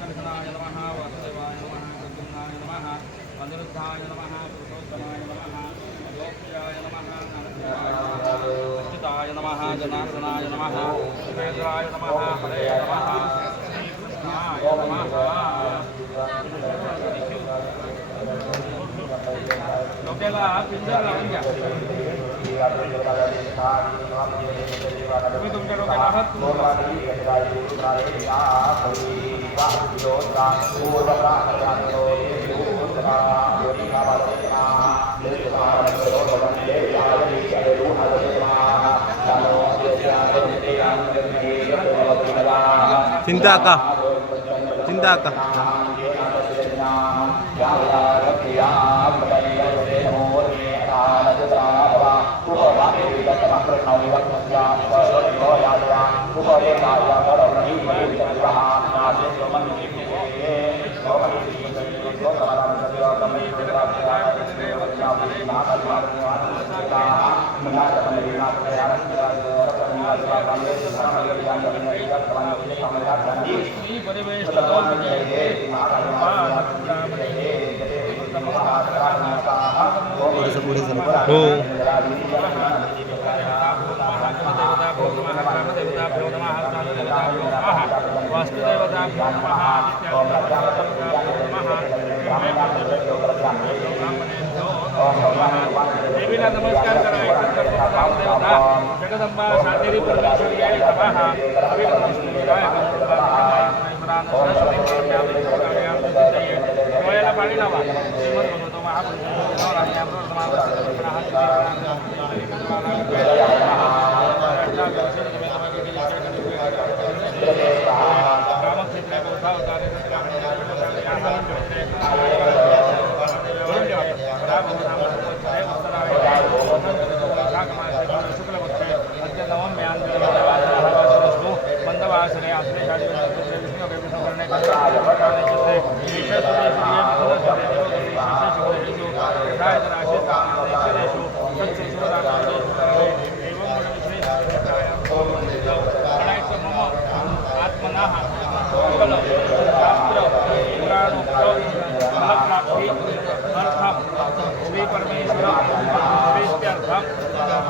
कृष्णाय नमः वासुदेवाय नमः प्रद्युम्नाय नमः अनिरुद्धाय नमः पुरुषोत्तमाय नमः गोप्याय नमः अच्युताय नमः जनार्दनाय नमः सुरेन्द्राय नमः हरे नमः श्रीकृष्णाय नमः डोक्याला पिंजर लावून घ्या तुम्ही तुमच्या डोक्याला हात चिंता का पुढे हो देवीला नमस्कार करा जगदंबा सातेरी परमेश्वरी आहे डोळ्याला पाणी लावा श्री परमेश्वर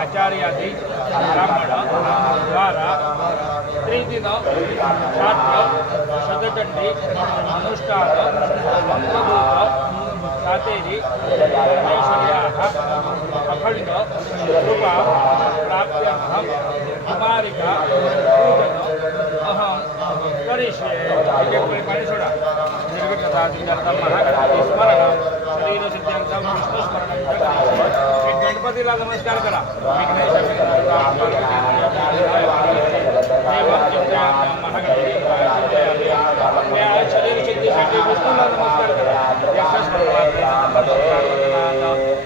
आचार्यादि ब्राह्मण द्वारा त्रिदिन छात्र शतचंडी अनुष्ठान मंत्रभूत सातेरी परमेश्वर्याः अखंड कृपा प्राप्त्यर्थं कुमारिका पूजन अहं करिष्ये। पाणी सोडा निर्विघ्नतार्थं महागणपति स्मरणं शरीर सिद्ध्यर्थं विष्णु स्मरणं एक गणपतीला नमस्कार करा विघ्नेश शरीर सिद्धीसाठी विष्णूला नमस्कार करा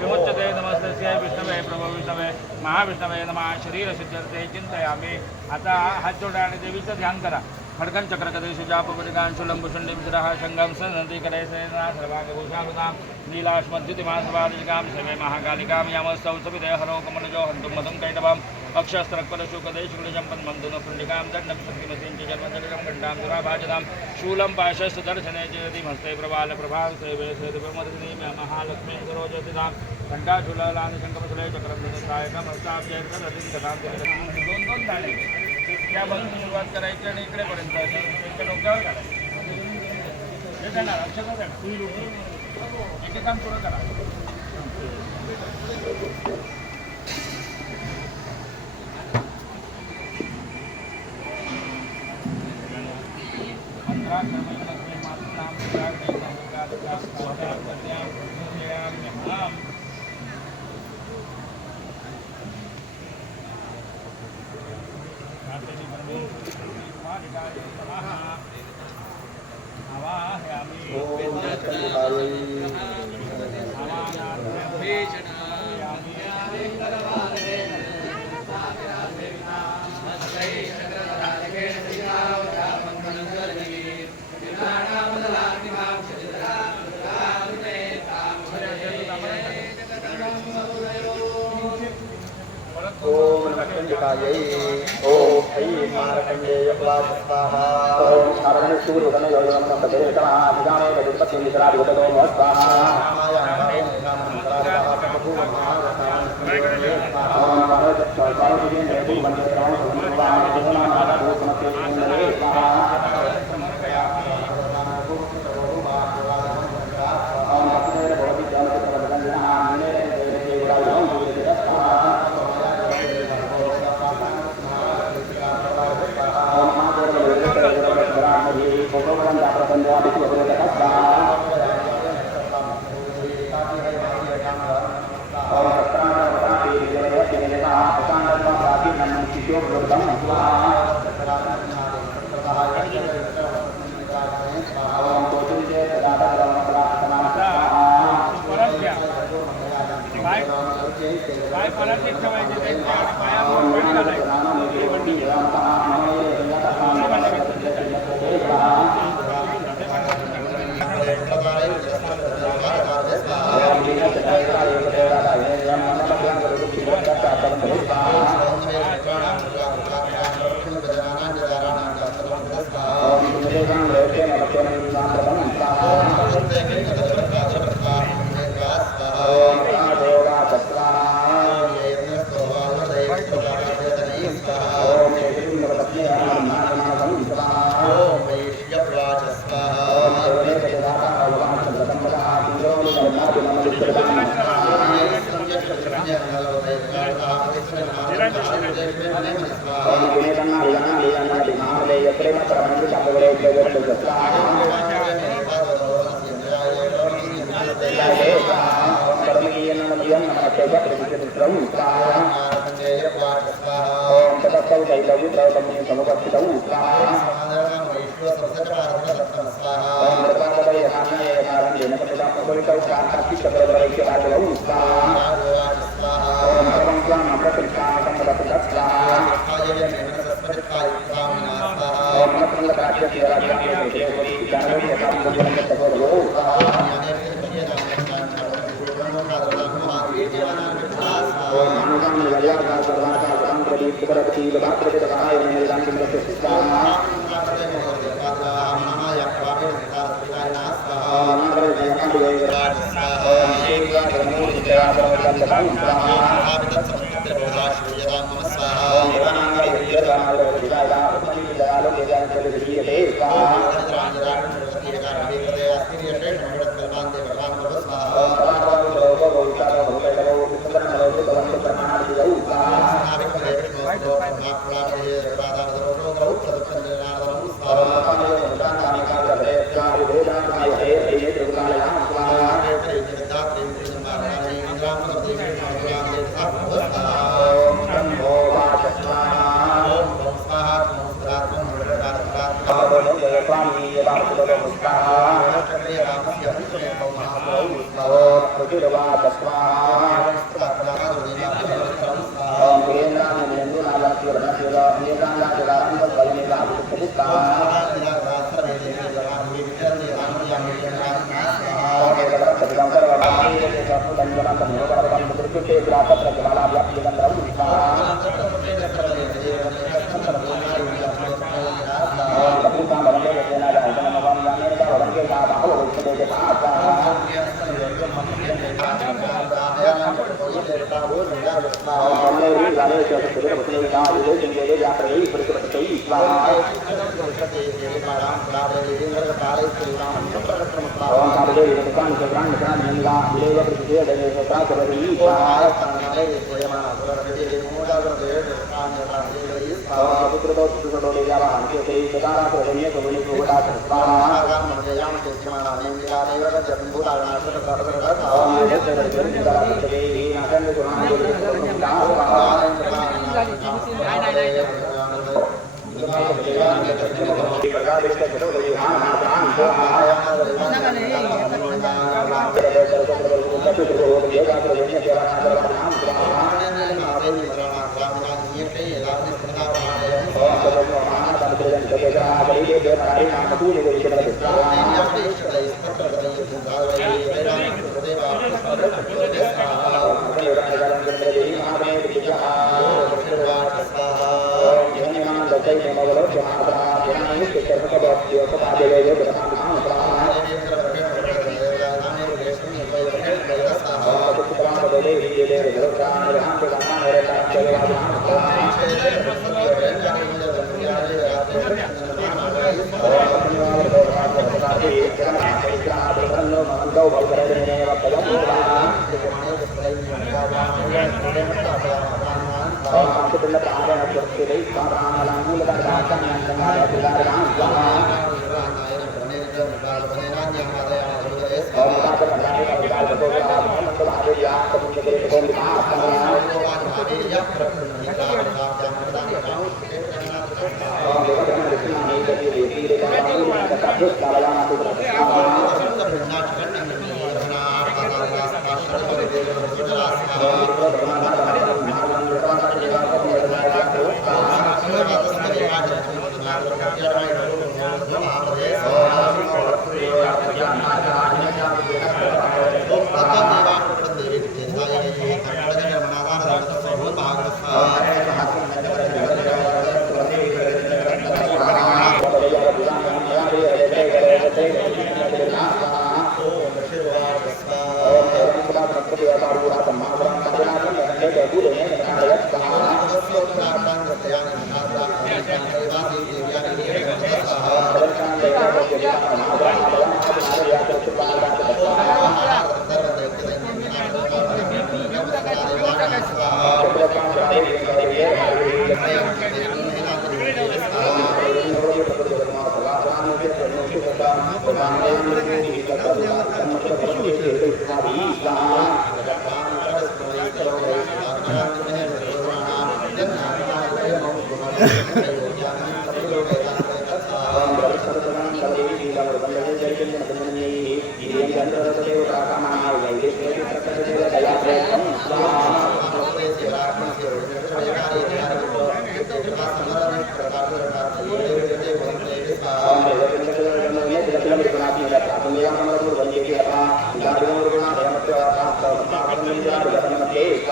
विमुच्यते नमस्तस्य विष्णवे प्रभो विष्णवे महाविष्णवे नमः शरीर सिद्ध्यर्थे चिंतयामि। आता हात जोडा आणि देवीचं ध्यान करा। खड्गं चक्रकदेशुजापपटिकांशुलंबुषुण्डिं शिरः शङ्गं सनन्ति करेसेना सर्वाङ्गभूषाभूतां नीलाश्मद्युतिमासवादिकां शिवे महाकालिकां यामस्तौ सविदे हरो कमलजो हन्तुं मदं कैटवम् अक्षस्त्रक्पलशुकदेशकुलजं पद्मन्दुनपुण्डिकां दण्डं शक्तिमतीं च जन्मजलिकं घण्टां दुराभाजनां शूलं पाशस्तदर्शने जयतिमस्ते प्रबालप्रभां सेवे सेतुप्रमदनीं महालक्ष्मीं सरोजतिनां घण्टाशूलालानिशङ्कमसुले चक्रं धनुसायकं हस्ताब्जयकरतिं कथां दोन दाणे त्यापासून सुरुवात करायची आणि इकडेपर्यंत त्यांच्या डोक्यावर काढायचं हे देणार अक्षता देणार एक काम पुरं करा ओम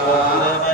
Om